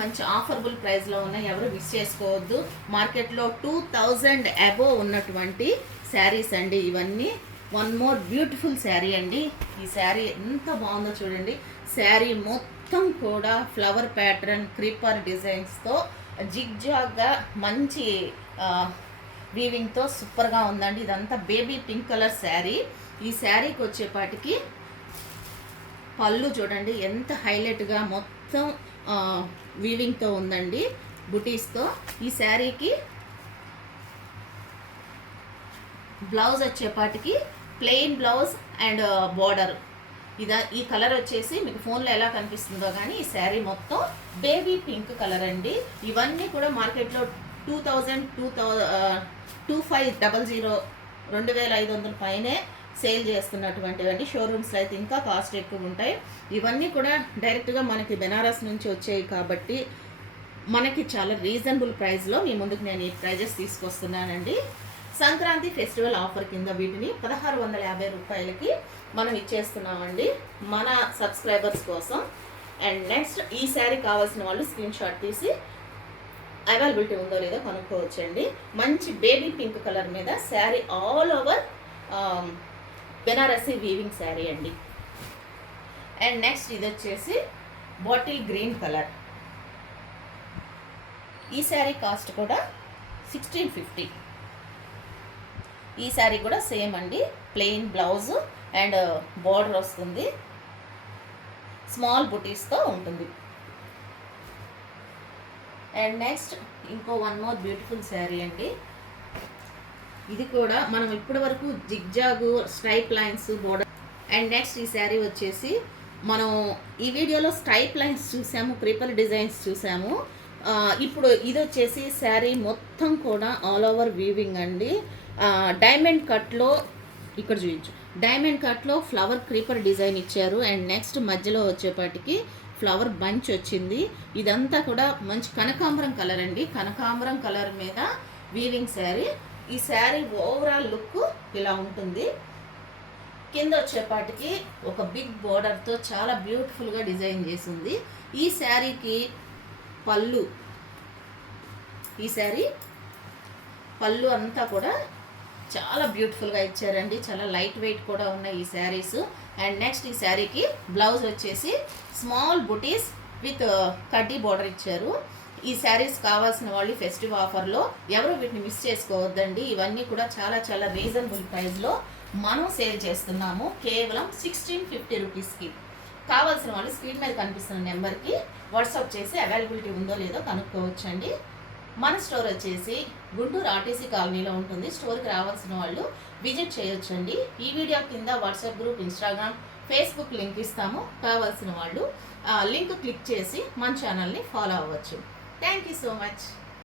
మంచి ఆఫర్బుల్ ప్రైస్లో ఉన్నాయి, ఎవరు మిస్ చేసుకోవద్దు. మార్కెట్లో 2000 అబోవ్ ఉన్నటువంటి శారీస్ అండి ఇవన్నీ. వన్ మోర్ బ్యూటిఫుల్ శారీ అండి. ఈ శారీ ఎంత బాగుందో చూడండి. శారీ మొత్తం కూడా ఫ్లవర్ ప్యాటర్న్ క్రీపర్ డిజైన్స్తో జిగ్జాగ్గా మంచి వీవింగ్తో సూపర్గా ఉందండి. ఇదంతా బేబీ పింక్ కలర్ శారీ. ఈ శారీకి వచ్చేపాటికి పళ్ళు చూడండి ఎంత హైలైట్గా మొత్తం వీవింగ్తో ఉందండి, బుటీస్తో. ఈ శారీకి బ్లౌజ్ వచ్చేపాటికి ప్లెయిన్ బ్లౌజ్ అండ్ బార్డర్. ఈ కలర్ వచ్చేసి మీకు ఫోన్లో ఎలా కనిపిస్తుందో కానీ ఈ శారీ మొత్తం బేబీ పింక్ కలర్ అండి. ఇవన్నీ కూడా మార్కెట్లో 2500 పైనే సేల్ చేస్తున్నటువంటివండి. షోరూమ్స్లో అయితే ఇంకా కాస్ట్ ఎక్కువ ఉంటాయి. ఇవన్నీ కూడా డైరెక్ట్గా మనకి బెనారస్ నుంచి వచ్చాయి కాబట్టి మనకి చాలా రీజనబుల్ ప్రైస్లో మీ ముందుకు నేను ఈ ప్రైజెస్ తీసుకొస్తున్నానండి. సంక్రాంతి ఫెస్టివల్ ఆఫర్ కింద వీటిని 1650 రూపాయలకి మనం ఇచ్చేస్తున్నామండి మన సబ్స్క్రైబర్స్ కోసం. అండ్ నెక్స్ట్ ఈ శారీ కావాల్సిన వాళ్ళు స్క్రీన్ షాట్ తీసి అవైలబిలిటీ ఉందో లేదో కనుక్కోవచ్చండి. మంచి బేబీ పింక్ కలర్ మీద sari all over Banarasi weaving sari అండి. అండ్ నెక్స్ట్ ఇది వచ్చేసి బాటిల్ గ్రీన్ కలర్. ఈ శారీ కాస్ట్ కూడా 1650. ఈ శారీ కూడా సేమ్ అండి, ప్లెయిన్ బ్లౌజ్ అండ్ బార్డర్ వస్తుంది, స్మాల్ బుటీస్తో ఉంటుంది. అండ్ నెక్స్ట్ ఇంకో వన్ మోర్ బ్యూటిఫుల్ శారీ అండి. ఇది కూడా మనం ఇప్పటి వరకు zigzag stripe lines border. And next ఈ శారీ వచ్చేసి మనం ఈ వీడియోలో స్ట్రైప్ లైన్స్ చూసాము, క్రీపర్ డిజైన్స్ చూసాము. ఇప్పుడు ఇది వచ్చేసి శారీ మొత్తం కూడా ఆల్ ఓవర్ వీవింగ్ అండి. డైమండ్ కట్లో ఇక్కడ చూపించు, డైమండ్ కట్లో ఫ్లవర్ క్రీపర్ డిజైన్ ఇచ్చారు. అండ్ నెక్స్ట్ మధ్యలో వచ్చేపాటికి ఫ్లవర్ బంచ్ వచ్చింది. ఇదంతా కూడా మంచి కనకాంబరం కలర్ అండి. కనకాంబరం కలర్ మీద వీవింగ్ శారీ. ఈ శారీ ఓవరాల్ లుక్ ఇలా ఉంటుంది. కింద వచ్చేపాటికి ఒక బిగ్ బోర్డర్తో చాలా బ్యూటిఫుల్గా డిజైన్ చేసింది. ఈ శారీకి పళ్ళు, ఈ శారీ పళ్ళు అంతా కూడా చాలా బ్యూటిఫుల్గా ఇచ్చారండి. చాలా లైట్ వెయిట్ కూడా ఉన్నాయి ఈ శారీస్. అండ్ నెక్స్ట్ ఈ శారీకి బ్లౌజ్ వచ్చేసి స్మాల్ బుటీస్ విత్ కడ్డీ బోర్డర్ ఇచ్చారు. ఈ శారీస్ కావాల్సిన వాళ్ళు ఫెస్టివ్ ఆఫర్లో ఎవరు వీటిని మిస్ చేసుకోవద్దండి. ఇవన్నీ కూడా చాలా చాలా రీజనబుల్ ప్రైస్లో మనం సేల్ చేస్తున్నాము, కేవలం 1650 రూపీస్కి. కావాల్సిన వాళ్ళు స్క్రీన్ మీద కనిపిస్తున్న నెంబర్కి వాట్సాప్ చేసి అవైలబిలిటీ ఉందో లేదో కనుక్కోవచ్చండి. మన స్టోర్ వచ్చేసి గుంటూరు ఆర్టీసీ కాలనీలో ఉంటుంది. స్టోర్కి రావాల్సిన వాళ్ళు విజిట్ చేయొచ్చండి. ఈ వీడియో కింద WhatsApp group, Instagram, Facebook link ఇస్తాము. కావాల్సిన వాళ్ళు లింక్ క్లిక్ చేసి మన ఛానల్ని ఫాలో అవ్వచ్చు. Thank you so much.